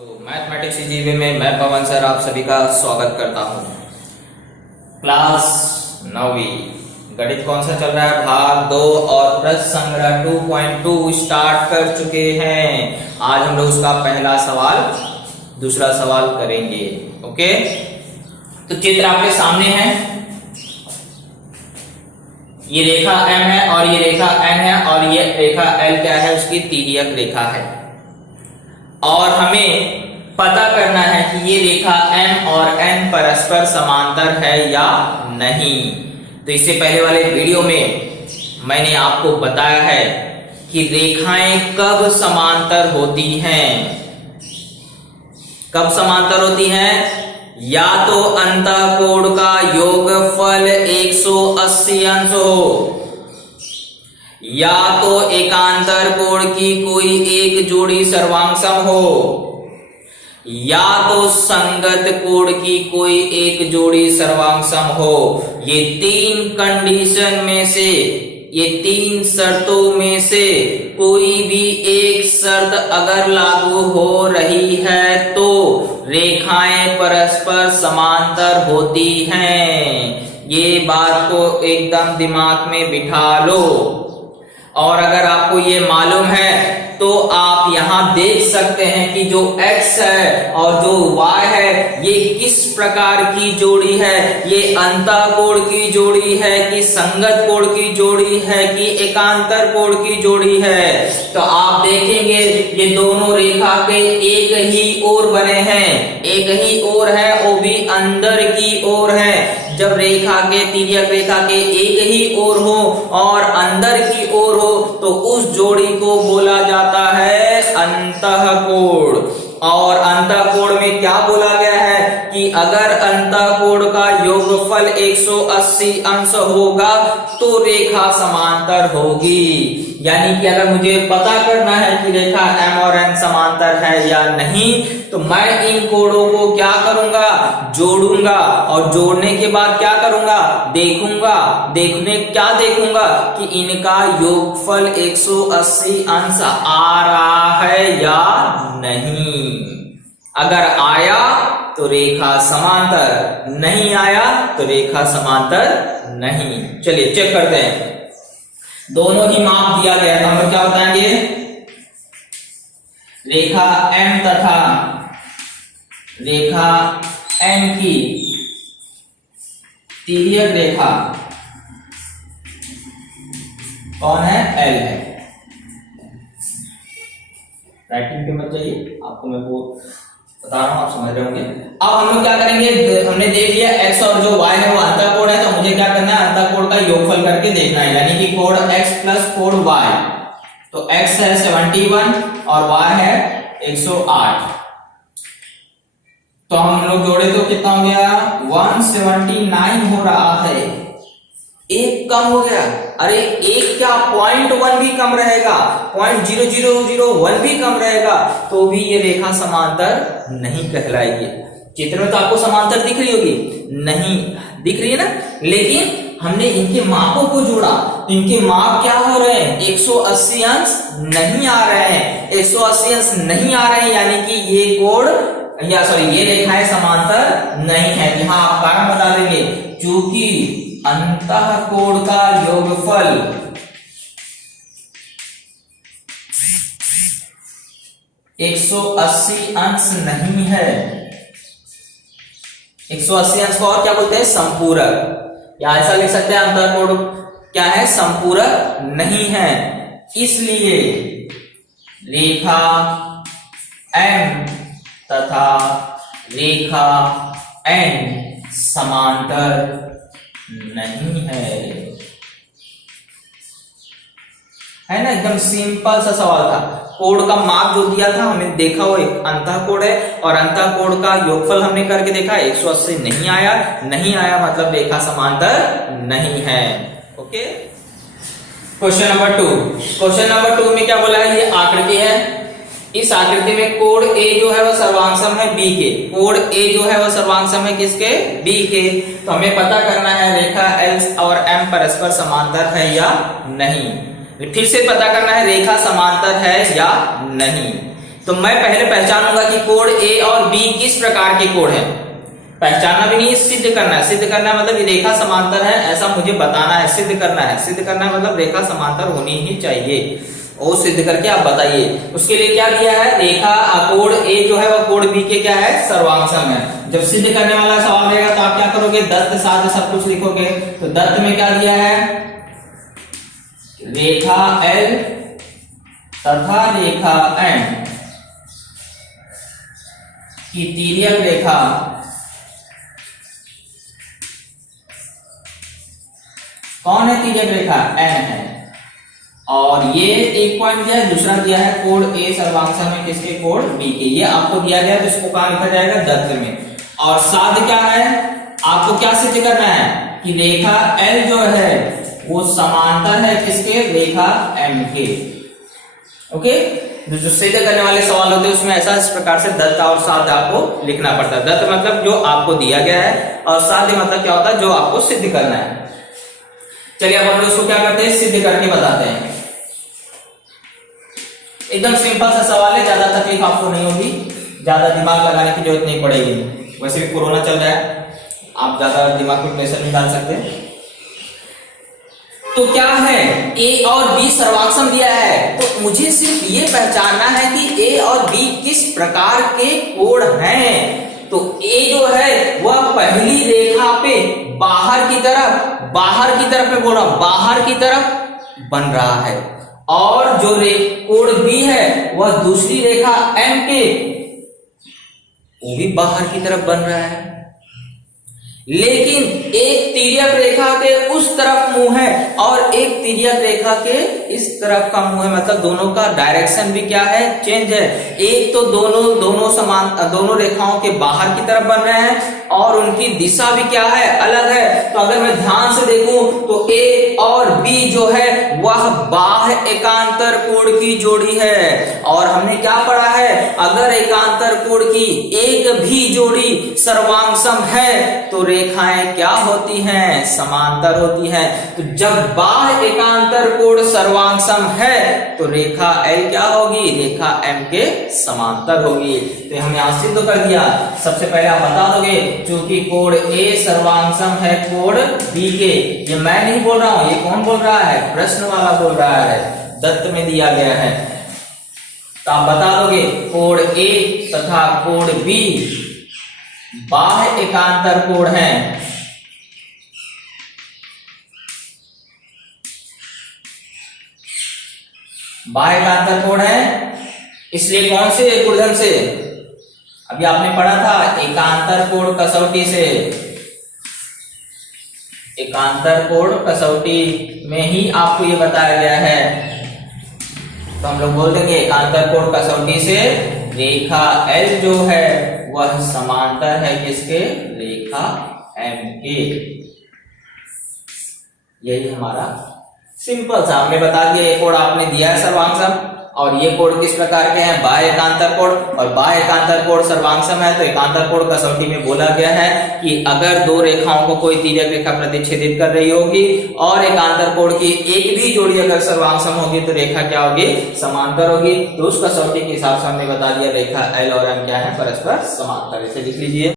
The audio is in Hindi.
तो मैथमेटिक्स जीवे में मैं पवन सर आप सभी का स्वागत करता हूँ। क्लास 9वीं गणित कौन सा चल रहा है, भाग 2 और प्रश्न संग्रह 2.2 स्टार्ट कर चुके हैं। आज हम लोग उसका पहला सवाल दूसरा सवाल करेंगे। ओके, तो चित्र आपके सामने है। ये रेखा M है और ये रेखा N है और ये रेखा L क्या है, उसकी तिर्यक रेखा है। और हमें पता करना है कि ये रेखा M और N परस्पर समांतर है या नहीं। तो इससे पहले वाले वीडियो में मैंने आपको बताया है कि रेखाएं कब समांतर होती हैं। कब समांतर होती हैं? या तो अंतःकोण का योगफल 180 अंश हो, या तो एकांतर कोण की कोई एक जोड़ी सर्वांगसम हो, या तो संगत कोण की कोई एक जोड़ी सर्वांगसम हो। ये तीन कंडीशन में से, ये तीन शर्तों में से कोई भी एक शर्त अगर लागू हो रही है तो रेखाएं परस्पर समांतर होती हैं। ये बात को एकदम दिमाग में बिठा लो। और अगर आपको ये मालूम है तो आप यहां देख सकते हैं कि जो x है और जो y है ये किस प्रकार की जोड़ी है। ये अंतःकोण की जोड़ी है कि संगत कोण की जोड़ी है कि एकांतर कोण की जोड़ी है। तो आप देखेंगे ये दोनों रेखा के एक ही ओर बने हैं, एक ही ओर है, वो भी अंदर की ओर है। जब रेखा के तिर्यक रेखा के एक ही ओर हो और अंदर की ओर हो तो उस जोड़ी को बोला जाता है अंतःकोण। और अंतःकोण में क्या बोला गया है कि अगर अंतःकोण का योगफल 180 अंश होगा तो रेखा समांतर होगी। यानी कि अगर मुझे पता करना है कि रेखा M और N समांतर है या नहीं तो मैं इन कोणों को क्या करूंगा, जोड़ूंगा। और जोड़ने के बाद क्या करूंगा, देखूंगा। क्या देखूंगा कि इनका योगफल 180 अंश आ रहा है या नहीं। अगर आया तो रेखा समांतर, नहीं आया तो रेखा समांतर नहीं। चलिए चेक करते हैं। दोनों ही माप दिया गया है, हम लोग क्या बताएंगे, रेखा M तथा रेखा N की तिर्यक रेखा कौन है, L है। राइटिंग पे मत जाइए, आपको मैं वो बता रहा हूं, आप समझ रहे होंगे। अब हम लोग क्या करेंगे, हमने देख लिया x और जो y है वो अंतःकोण है, तो मुझे क्या करना है, अंतःकोण का योगफल करके देखना है। यानी कि कोण x प्लस कोण y, तो x है 71 और y है 108। तो हम लोग जोड़े तो कितना हो गया, 179 हो रहा है। एक कम हो गया, अरे एक क्या 0.1 भी कम रहेगा, 0.0001 भी कम रहेगा तो भी ये रेखा समांतर नहीं कहलाएगी। चित्र में तो आपको समांतर दिख रही होगी, नहीं दिख रही है ना, लेकिन हमने इनके मापों को जोड़ा तो इनके माप क्या हो रहे हैं, 180 अंश नहीं आ रहे हैं। 180 अंश नहीं आ रहे हैं यानी कि ये कोण या सॉरी ये रेखाएं समांतर नहीं है। यहाँ आप कारण बता देंगे, क्योंकि अंतःकोण का योगफल 180 अंश नहीं है। 180 अंश को और क्या बोलते हैं, संपूरक, या ऐसा लिख सकते हैं अंतःकोण क्या है, संपूरक नहीं है। इसलिए रेखा M तथा रेखा N समांतर नहीं है ना। एकदम सिंपल सा सवाल था। कोण का माप जो दिया था हमने देखा वो एक अंतःकोण है और अंतःकोण का योगफल हमने करके देखा, 180 नहीं आया मतलब रेखा समांतर नहीं है। ओके, क्वेश्चन नंबर 2 में क्या बोला है, ये आकृति है। इस आकृति में कोण A जो है वह सर्वांगसम है B के। कोण A जो है वह सर्वांगसम है किसके, B के। तो हमें पता करना है रेखा L और M परस्पर समांतर है या नहीं। फिर से पता करना है रेखा समांतर है या नहीं। तो मैं पहले पहचानूंगा कि कोण ए और बी किस प्रकार के कोण है। पहचानना भी नहीं, सिद्ध करना है। सिद्ध करना है मतलब ये रेखा समांतर है ऐसा मुझे बताना है, सिद्ध करना है। सिद्ध करना है मतलब रेखा समांतर होनी ही चाहिए, वो सिद्ध करके आप बताइए। उसके लिए क्या दिया है, रेखा कोण ए जो है वह कोण बी के क्या है, सर्वांगसम है। जब सिद्ध करने वाला सवाल रहेगा तो आप क्या करोगे, दत्त साध सब कुछ लिखोगे। तो दत्त में क्या दिया है, रेखा एल तथा रेखा एम की तिर्यक रेखा कौन है, तिर्यक रेखा एन है। और ये एक पॉइंट दिया है, दूसरा दिया है कोण ए सर्वांगसम है किसके, कोण बी के। ये आपको दिया गया तो इसको कहां लिखा जाएगा, दत्त में। और साध क्या है, आपको क्या सिद्ध करना है कि रेखा एल जो है वो समांतर है किसके, रेखा एम के। ओके, जो सिद्ध करने वाले सवाल होते हैं उसमें ऐसा इस प्रकार से दत्त और साध आपको लिखना पड़ता है। दत्त मतलब जो आपको दिया गया है और साध मतलब क्या होता है, जो आपको सिद्ध करना है। चलिए अब हम लोग इसको क्या करते हैं, सिद्ध करके बताते हैं। एकदम सिंपल सा सवाल है, ज्यादा तकलीफ आपको नहीं होगी, ज्यादा दिमाग लगाने की जरूरत नहीं पड़ेगी। वैसे भी कोरोना चल रहा है, आप ज्यादा दिमाग पे प्रेशर नहीं डाल सकते। तो क्या है, ए और बी सर्वांगसम दिया है, तो मुझे सिर्फ ये पहचानना है कि ए और बी किस प्रकार के कोण हैं। तो ए जो है वह पहली रेखा पे बाहर की तरफ मैं बोल रहा हूं, बाहर की तरफ बन रहा है। और जो कोण बी है वह दूसरी रेखा एम के वो भी बाहर की तरफ बन रहा है, लेकिन एक तिर्यक रेखा के उस तरफ मुंह है और एक तिर्यक रेखा के इस तरफ का मुंह है। मतलब दोनों का डायरेक्शन भी क्या है, चेंज है। एक तो दोनों समान, दोनों रेखाओं के बाहर की तरफ बन रहे हैं और उनकी दिशा भी क्या है, अलग है। तो अगर मैं ध्यान से देखूं तो ए और बी जो है वह बाह्य एकांतर कोण की जोड़ी है। और हमने क्या पढ़ा है, अगर एकांतर कोण की एक भी जोड़ी सर्वांगसम है तो रेखाएं क्या होती हैं, समांतर होती हैं। तो जब बाह्य एकांतर कोण सर्वांगसम है तो रेखा एल क्या होगी, रेखा एम के समांतर होगी। तो हमने यहां सिद्ध कर दिया। सबसे पहले आप बता दोगे, चूंकि कोण ए सर्वांगसम है कोण बी के। ये मैं नहीं बोल रहा हूं, ये कौन बोल रहा है, प्रश्न वाला बोल रहा है, दत्त में दिया गया है। तो आप बता दोगे कोण ए तथा कोण बी बाह्य एकांतर कोण है। बाह्य एकांतर कोण है, इसलिए कौन से गुणधर्म से, अभी आपने पढ़ा था एकांतर कोण कसौटी से। एकांतर कोण कसौटी में ही आपको ये बताया गया है। तो हम लोग बोल देंगे एकांतर कोण कसौटी से रेखा एल जो है वह समांतर है किसके, रेखा एम के। यही हमारा सिंपल सा हमने बता दिया। ये कोण आपने दिया है सर्वांगसम, और ये कोण किस प्रकार के हैं, बाह्य एकांतर कोण। और बाह्य एकांतर कोण सर्वांगसम है तो एकांतर कोण कसौटी में बोला गया है कि अगर दो रेखाओं को कोई तिर्यक रेखा प्रतिच्छेदित कर रही होगी और एकांतर कोण की एक भी जोड़ी अगर सर्वांगसम होगी तो रेखा क्या होगी, समांतर होगी। तो उस कसौटी के हिसाब से हमने बता दिया रेखा एल और एम क्या है, परस्पर समांतर। इसे लिख लीजिए।